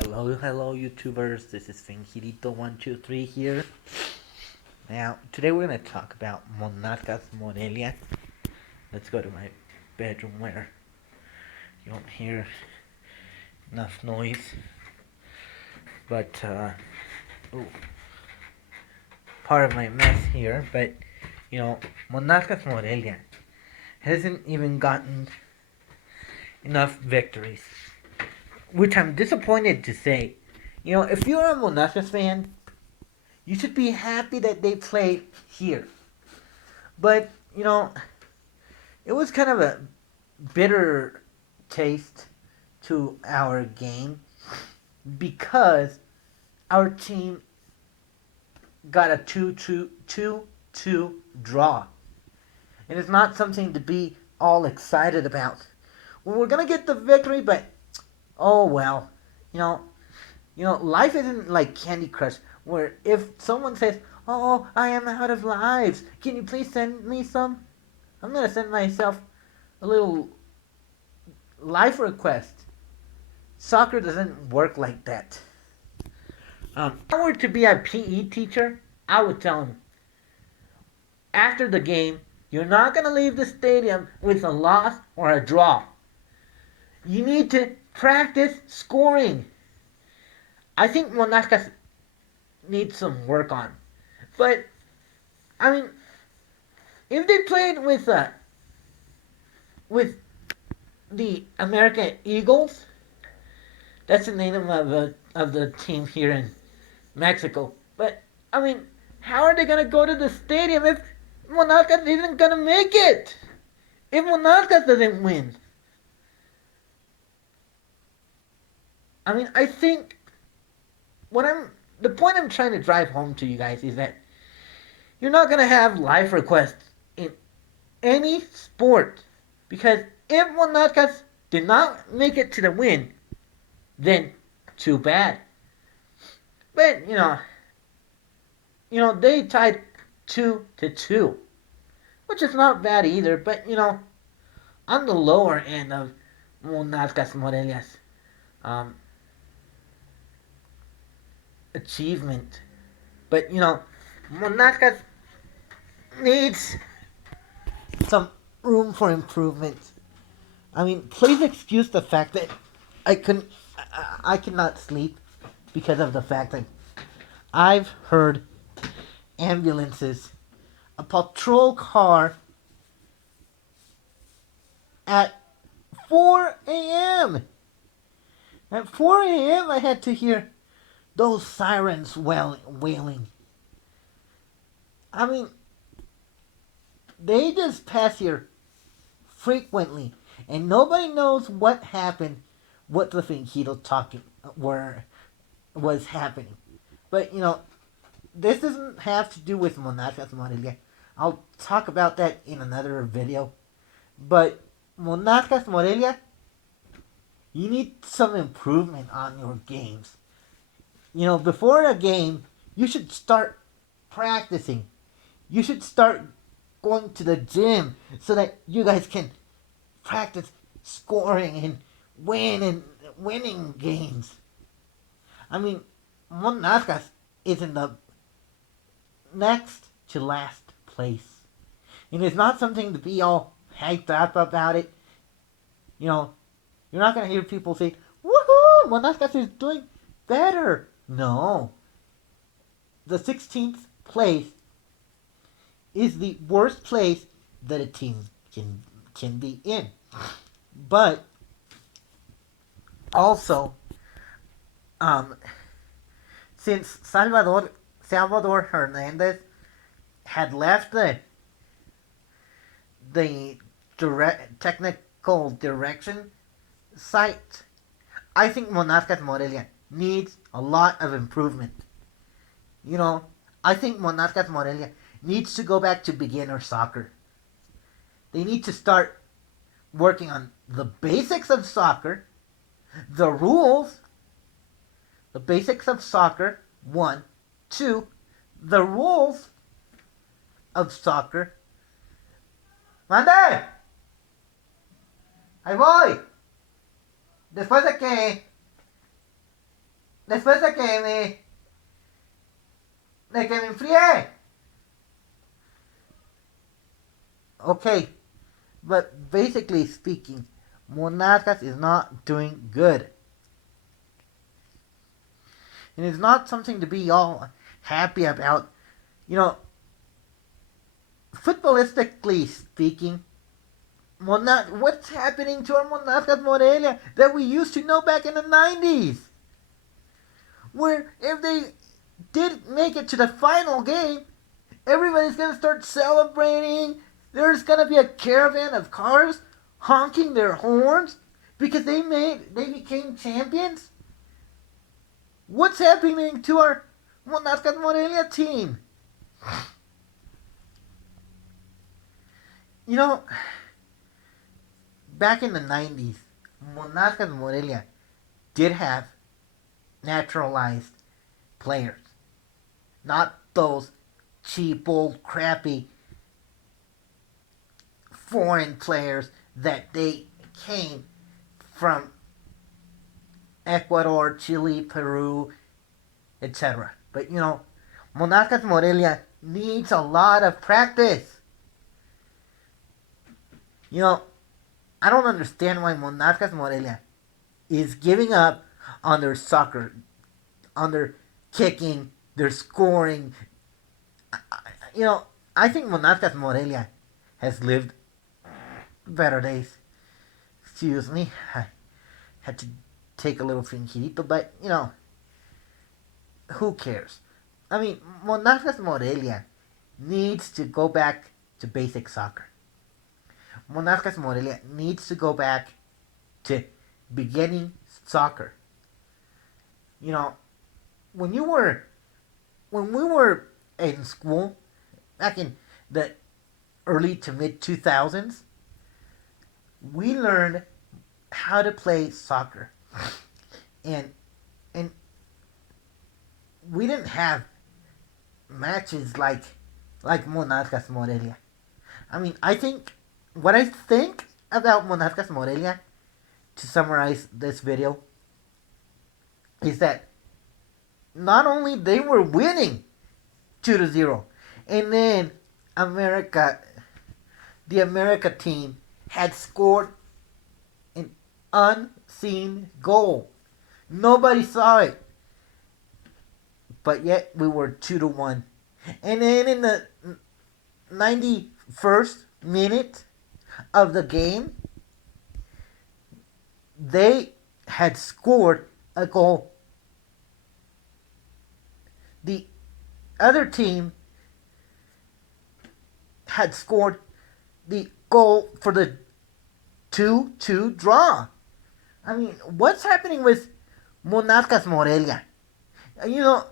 Hello, YouTubers. This is Fingirito123 here. Now, today we're going to talk about Monarcas Morelia. Let's go to my bedroom where you won't hear enough noise. But, ooh, part of my mess here. But, Monarcas Morelia hasn't even gotten enough victories. Which I'm disappointed to say. If you're a Monarcas fan, you should be happy that they played here. But, it was kind of a bitter taste to our game because our team got a 2-2 draw. And it's not something to be all excited about. Well, we're going to get the victory, but oh well. You know, life isn't like Candy Crush where if someone says, "Oh, I am out of lives. Can you please send me some?" I'm going to send myself a little life request. Soccer doesn't work like that. If I were to be a PE teacher, I would tell him after the game, you're not going to leave the stadium with a loss or a draw. You need to practice scoring. I think Monarcas needs some work on. But, I mean, if they played with the American Eagles, that's the name of the team here in Mexico. But I mean, how are they gonna go to the stadium if Monarcas isn't gonna make it? If Monarcas doesn't win, I mean, I think what I'm the point I'm trying to drive home to you guys is that you're not gonna have live requests in any sport because if Monarcas did not make it to the win, then too bad. But they tied 2-2, which is not bad either. But on the lower end of Monarcas Morelia's um, achievement. But Monarcas needs some room for improvement. I mean, please excuse the fact that I couldn't, I cannot sleep because of the fact that I've heard ambulances, a patrol car at 4 a.m. At 4 a.m. I had to hear those sirens wailing. I mean, they just pass here frequently, and nobody knows what happened, what the Fingido talking were was happening. But this doesn't have to do with Monarcas Morelia. I'll talk about that in another video. But Monarcas Morelia, you need some improvement on your games. Before a game, you should start practicing. You should start going to the gym so that you guys can practice scoring and winning games. I mean, Monarcas is in the next to last place. And it's not something to be all hyped up about it. You're not going to hear people say, "Woohoo! Monarcas is doing better." No. The 16th place is the worst place that a team can be in. But also, um, since Salvador Hernandez had left the technical direction site, I think Monarcas Morelia needs a lot of improvement. I think Monarcas Morelia needs to go back to beginner soccer. They need to start working on the basics of soccer, the rules, the basics of soccer, one. Two, the rules of soccer. ¡Mande! Ahí voy. Después de que después de que me enfrié. Okay, but basically speaking, Monarcas is not doing good. And it's not something to be all happy about. You know, footballistically speaking, what's happening to our Monarcas Morelia that we used to know back in the 90s? Where if they did make it to the final game, everybody's going to start celebrating. There's going to be a caravan of cars honking their horns because they became champions. What's happening to our Monarcas Morelia team? You know, back in the 90s, Monarcas Morelia did have naturalized players. Not those cheap, old, crappy foreign players that they came from Ecuador, Chile, Peru, etc. But you know, Monarcas Morelia needs a lot of practice. You know, I don't understand why Monarcas Morelia is giving up on their soccer, on their kicking, their scoring. You know, I think Monarcas Morelia has lived better days. Excuse me, I had to take a little fingidito, but you know, who cares? I mean, Monarcas Morelia needs to go back to basic soccer. Monarcas Morelia needs to go back to beginning soccer. You know, when we were in school back in the early to mid 2000s, we learned how to play soccer. And we didn't have matches like Monarcas Morelia. I mean, what I think about Monarcas Morelia, to summarize this video, is that not only they were winning 2-0, and then the America team had scored an unseen goal. Nobody saw it. But yet we were 2-1. And then in the 91st minute of the game, they had scored a goal. The other team had scored the goal for the 2-2 draw. I mean, what's happening with Monarcas Morelia? You know,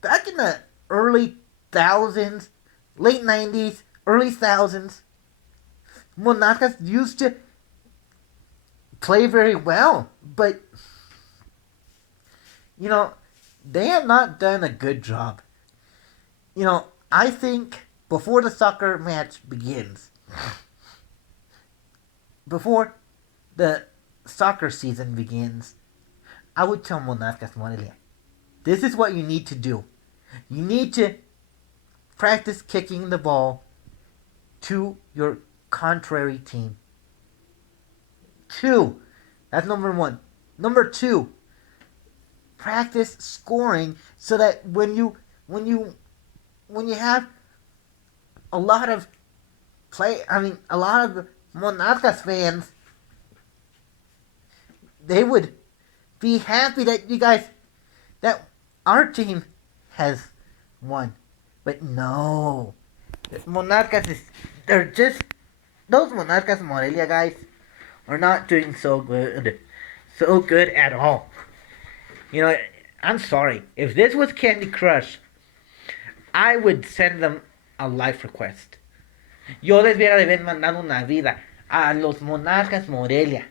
back in the early thousands, late 90s, early thousands, Monarcas used to play very well, but you know, they have not done a good job. You know, I think before the soccer match begins, before the soccer season begins, I would tell Monarcas Morelia, this is what you need to do. You need to practice kicking the ball to your contrary team. 2, that's number 1. Number 2, practice scoring so that when you have a lot of a lot of Monarcas fans, they would be happy that our team has won. But no, those Monarcas Morelia guys are not doing so good at all. You know, I'm sorry. If this was Candy Crush, I would send them a life request. Yo les hubiera de haber mandado una vida a los Monarcas Morelia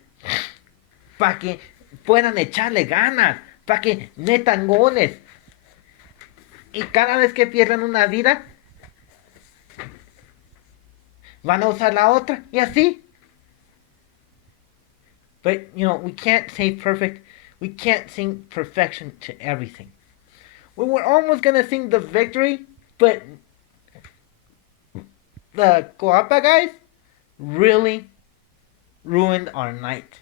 para que puedan echarle ganas, para que metan goles. Y cada vez que pierdan una vida, van a usar la otra y así. But, you know, we can't say perfect. we can't sing perfection to everything. We were almost gonna sing the victory, but the Coapa guys really ruined our night.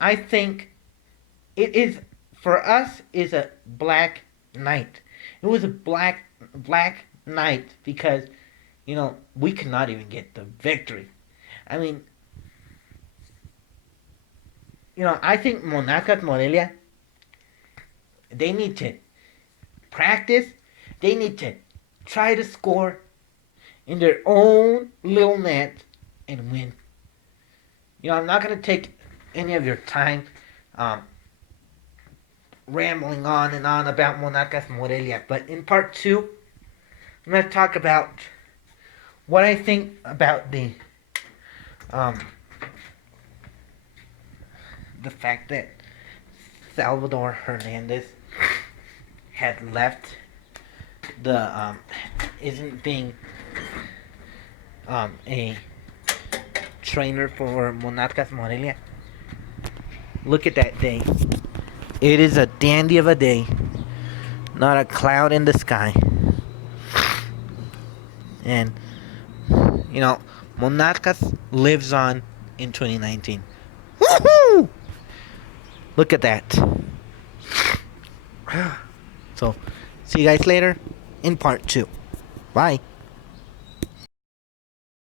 I think it is for us is a black night. It was a black night because we could not even get the victory. I mean, I think Monarcas Morelia, they need to practice. They need to try to score in their own little net and win. I'm not going to take any of your time rambling on and on about Monarcas Morelia, but in part two, I'm going to talk about what I think about um, the fact that Salvador Hernandez had left the isn't being a trainer for Monarcas Morelia. Look at that day. It is a dandy of a day. Not a cloud in the sky. And Monarcas lives on in 2019. Woohoo! Look at that. So, see you guys later in part 2. Bye.